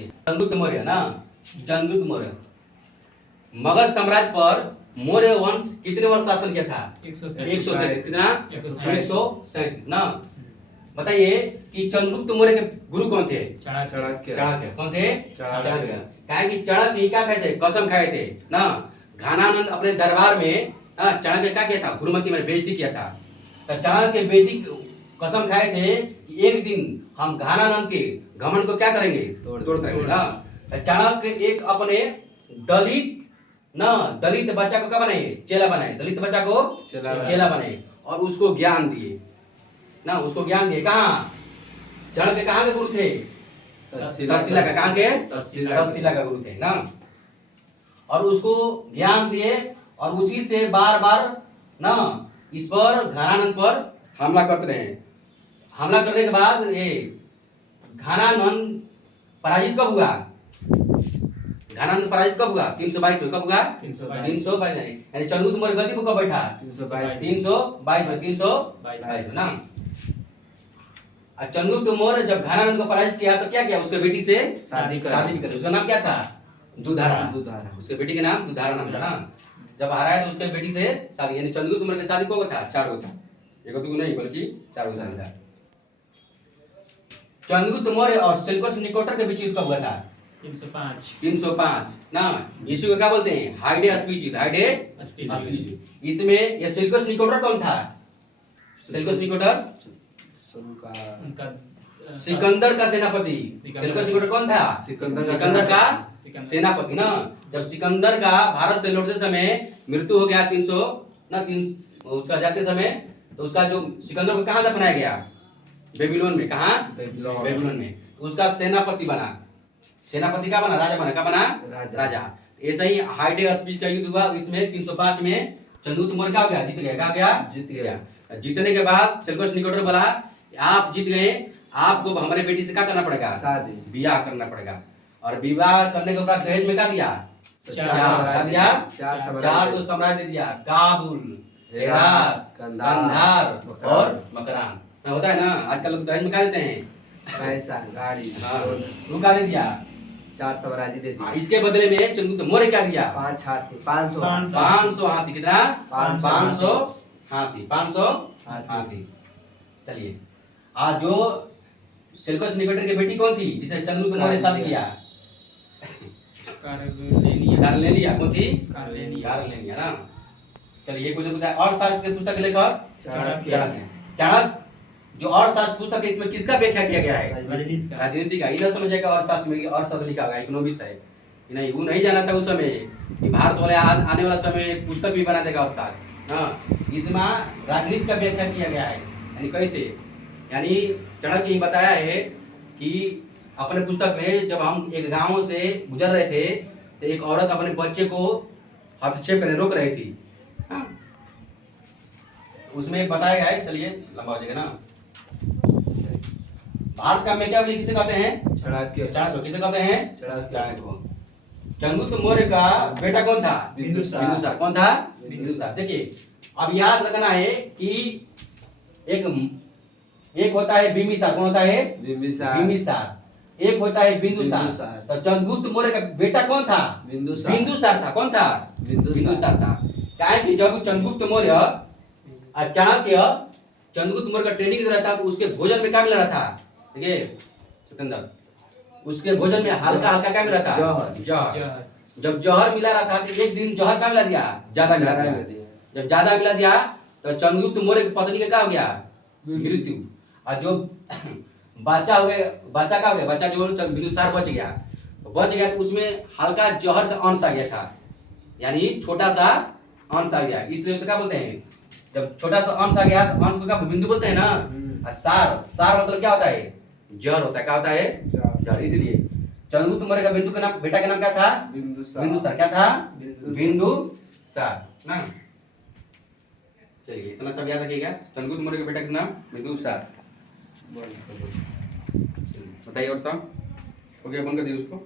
चंद्रगुप्त मौर्य ना, चंद्रगुप्त मौर्य मगध साम्राज्य पर मौर्य वंश कितने वर्ष शासन किया था? 137। कितना? 137 ना। बताइए कि चंद्रगुप्त मौर्य के गुरु कौन थे? चाणक्य। कौन थे? चाणक्य। कहे कि चाणक्य क्या खाए थे? कसम खाए थे ना। घानानंद अपने दरबार में चाणक्य क्या किया था? गुरुमति में बेइज्जती किया था। तो चाणक्य बेइज्जती कसम खाए थे कि एक दिन हम घानानंद के घमंड को क्या करेंगे? तोड़ करेंगे ना। तो चाणक्य एक अपने दलित बच्चा को क्या बनाए? चेला बनाए। दलित बच्चा को चेला बनाए और उसको ज्ञान दिए ना। उसको ज्ञान दिए। कहाँ? चाणक्य कहाँ के गुरु थे? तक्षशिला का। कहाँ के? तक्षशिला का गुरु थे ना। और उसको ज्ञान दिए और उसी से बार बार ना इस पर घानानंद पर हमला करते रहे। हमला करने के बाद ये घानानंद पराजित कब हुआ? घानानंद पराजित कब हुआ? 322 में। कब हुआ? 322 यानी चंद्रगुप्त मौर्य गद्दी पर कब बैठा? 322 में। 322 ना। चंद्रगुप्त मौर्य जब घानानंद को पराजित किया तो क्या किया? उसके बेटी से शादी भी कर। उसका नाम क्या था? दुधारा। उसके बेटी का नाम दुधारा नाम था ना। जब हराया तो उसके बेटी से शादी, यानी चंद्रगुप्त मौर्य की शादी को था 4 गो था। एक दो नहीं बल्कि 4 गो शादी था। चंद्रगुप्त मौर्य और सेल्यूकस निकोटर के बीच युद्ध कब हुआ था? 305 ना। इसी को क्या बोलते हैं? हाइडे अस्पीज। इसमें ये सेल्यूकस निकोटर कौन था? सेल्यूकस निकोटर सिकंदर का सेनापति। सेल्यूकस निकोटर कौन था? सिकंदर का सेनापति ना। जब सिकंदर का भारत से लौटते समय मृत्यु हो गया 300 ना, उसका जाते समय तो उसका जो सिकंदर को कहाँ दफनाया गया? बेबीलोन में। कहाँ? बेबीलोन में। उसका सेनापति बना। सेनापति का बना? राजा बना। क्या बना? राजा। ऐसा ही हाइडे अस्पीज का युद्ध हुआ। इसमें 305 में चंद्रगुप्त मौर्य क्या हो गया? जीत गया। क्या हो गया? जीत गया। जीतने के बाद सेल्यूकस निकोटर बोला आप जीत गए, आपको हमारे बेटी से क्या करना पड़ेगा? शादी, विवाह करना पड़ेगा। और विवाह करने के बाद दहेज में क्या दिया? 4 तो साम्राज्य दे दिया। काबुल, हेरात, कंधार और मकरान। होता है ना आजकल लोग दहेज में क्या देते हैं? पैसा, गाड़ी। वो क्या दे दिया? 4 साम्राज्य दे दिया। इसके बदले में चंद्रगुप्त मौर्य क्या दिया? 500 हाथी। कितना? 500 हाथी। चलिए आज जो सेल्यूकस निकोटर की बेटी कौन थी जिसे चंद्रगुप्त मौर्य शादी किया? कार्लेनिया। कौन थी? कार्लेनिया ना। चलिए क्वेश्चन पूछा है और शास्त्र के पुस्तक के लेखक चाणक्य। जो और शास्त्र पुस्तक है इसमें किसका व्याख्या किया गया है? राजनीति का। इधर समझेगा और शास्त्र में और शब्द लिखा होगा इकोनॉमिक्स है। नहीं वो नहीं जाना था उस समय कि भारत वाले आने वाला समय एक पुस्तक भी बना देगा और शास्त्र। हाँ इसमें राजनीति का व्याख्या किया गया है। यानी कैसे? यानी चाणक्य ये बताया है कि अपने पुस्तक में जब हम एक गांव से गुजर रहे थे तो एक औरत अपने बच्चे को हस्तक्षेप करने रोक रही थी। हाँ? उसमें बताया गया है। चलिए लंबा हो जाएगा ना। भारत का मेकियावली किसे कहते हैं? चाणक्य। किसे कहते हैं? चाणक्य को। चंद्रगुप्त मौर्य का बेटा कौन था? बिंदुसार। कौन था? बिंदुसार। देखिए अब याद रखना है कि एक होता है बिंबिसार। कौन होता है? बिंबिसार। एक होता है बिंदुसार। तो चंद्रगुप्त मौर्य का बेटा कौन था? बिंदुसार था। कौन था? बिंदुसार था। क्या है कि जब चंद्रगुप्त मौर्य चाणक्य चंद्रगुप्त मौर्य का ट्रेनिंग दे रहा था तो उसके भोजन में क्या मिल रहा था? देखिए सिकंदर उसके भोजन में हल्का हल्का क्या मिल रहा था? जहर। जब जहर मिला रहा था तो एक दिन जहर क्या मिला दिया? ज्यादा मिला दिया। जब ज्यादा मिला दिया तो चंद्रगुप्त मौर्य की पत्नी का क्या हो गया? मृत्यु। और जो बच्चा हो गया, बच्चा क्या हो गया? बच्चा जो बिंदुसार बच गया तो उसमें हल्का जहर का अंश आ गया था। यानी छोटा सा अंश आ गया। इसलिए उसे क्या बोलते हैं? जब छोटा सा अंश आ गया तो अंश को क्या बिंदु बोलते हैं ना। और सार मतलब क्या होता है? जहर होता है। क्या होता है? जहर। इसलिए चंद्रगुप्त मौर्य का बिंदु का नाम, बेटा का नाम क्या था? बिंदुसार। क्या था? बिंदुसार ना। चलिए इतना सब याद रखिएगा। चंद्रगुप्त मौर्य के बेटा का नाम बिंदुसार। बताइए और तो हो गया, बंद कर दिए उसको।